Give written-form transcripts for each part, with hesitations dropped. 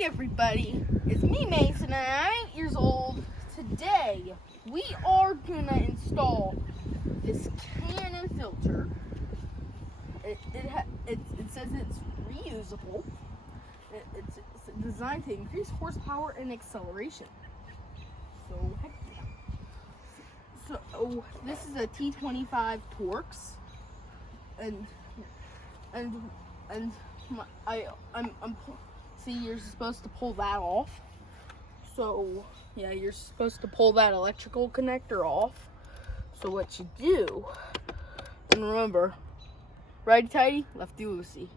Hey everybody, it's me Mason and I'm 8 years old. Today we are gonna install this Canon filter. It says it's reusable. It's designed to increase horsepower and acceleration. So heck yeah. So this is a T25 Torx, and see, you're supposed to pull that off. So yeah, you're supposed to pull that electrical connector off. So what you do, and remember, righty tighty, lefty loosey.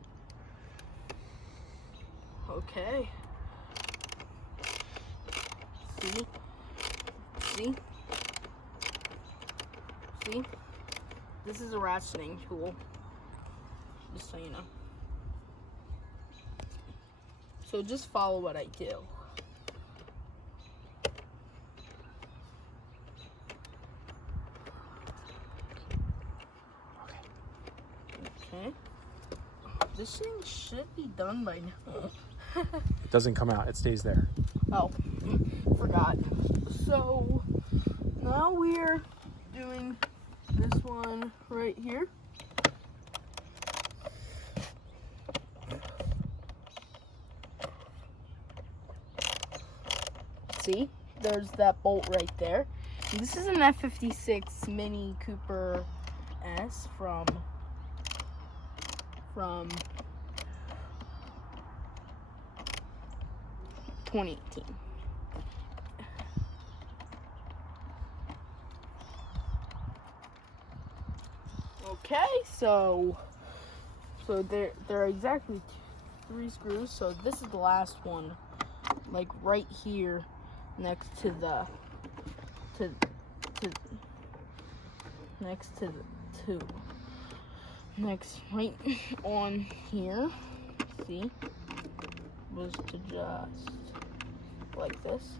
Okay. See? This is a ratcheting tool, just so you know. So just follow what I do. Okay. This thing should be done by now. It doesn't come out, it stays there. Oh, forgot. So now we're doing this one right here. See, there's that bolt right there. And this is an F56 MINI Cooper S from 2018. Okay, so there are exactly 3 screws. So this is the last one, like right here, next to the next right on here. See, was to just like this.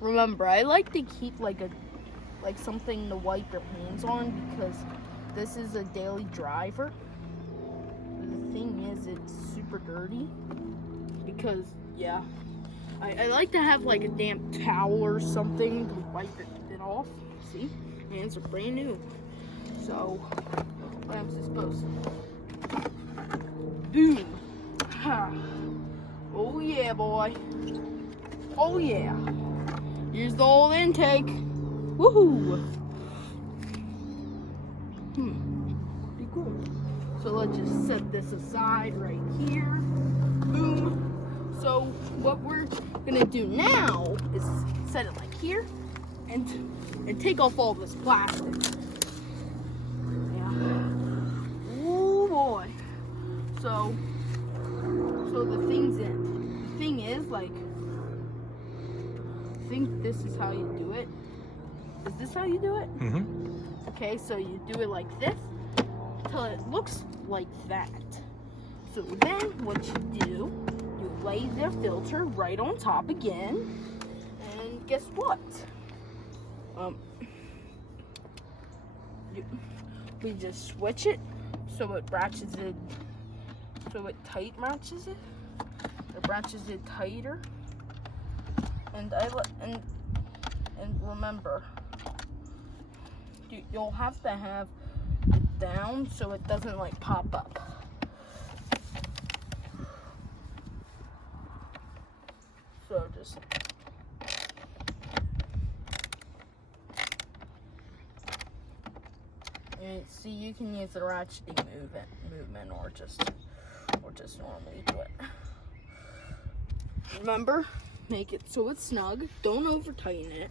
Remember, I like to keep like something to wipe your hands on because this is a daily driver. The thing is, it's super dirty because, yeah, I like to have like a damp towel or something to wipe it off. See, hands are brand new. So, what am I supposed to? Boom. Ha. Oh yeah, boy. Oh yeah. Here's the old intake. Woohoo. Pretty cool. So let's just set this aside right here. Boom. So what we're gonna do now is set it like here and take off all this plastic. Yeah. Oh boy. So the thing's in. The thing is, like, I think this is how you do it. Is this how you do it? Mm-hmm. Okay, so you do it like this till it looks like that. So then what you do, you lay the filter right on top again, and guess what? We just switch it so it ratchets it, so it tight ratchets it. It ratchets it tighter, and remember, you'll have to have it down so it doesn't like pop up. So just and see, you can use the ratcheting movement or just normally do it. Remember, make it so it's snug. Don't over tighten it.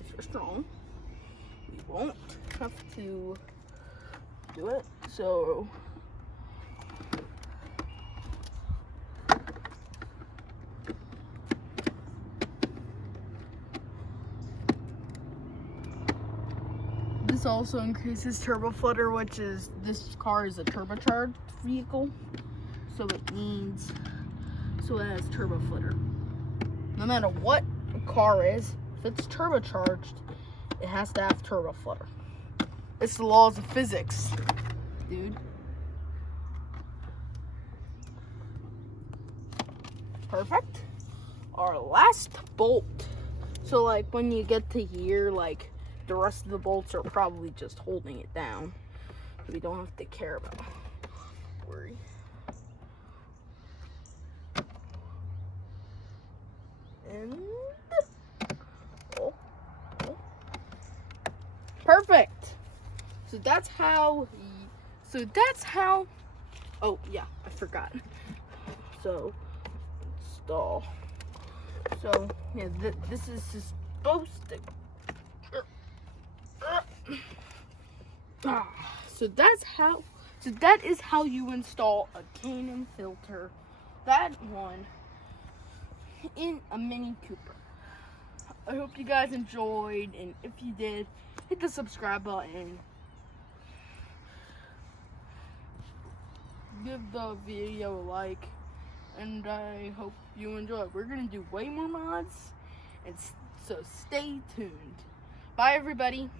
If you're strong, we won't have to do it. So this also increases turbo flutter, which is, this car is a turbocharged vehicle, so it has turbo flutter. No matter what a car is, if it's turbocharged, it has to have turbo flutter. It's the laws of physics, dude. Perfect. our last bolt. So like when you get to here, like the rest of the bolts are probably just holding it down. So we don't have to care about worry. And oh. Perfect. So that's how. Oh yeah, I forgot. So install. So yeah, this is supposed to. So that is how you install a Canon filter. That one in a Mini Cooper. I hope you guys enjoyed, and if you did, hit the subscribe button. Give the video a like, and I hope you enjoy. We're gonna do way more mods, and so stay tuned. Bye, everybody.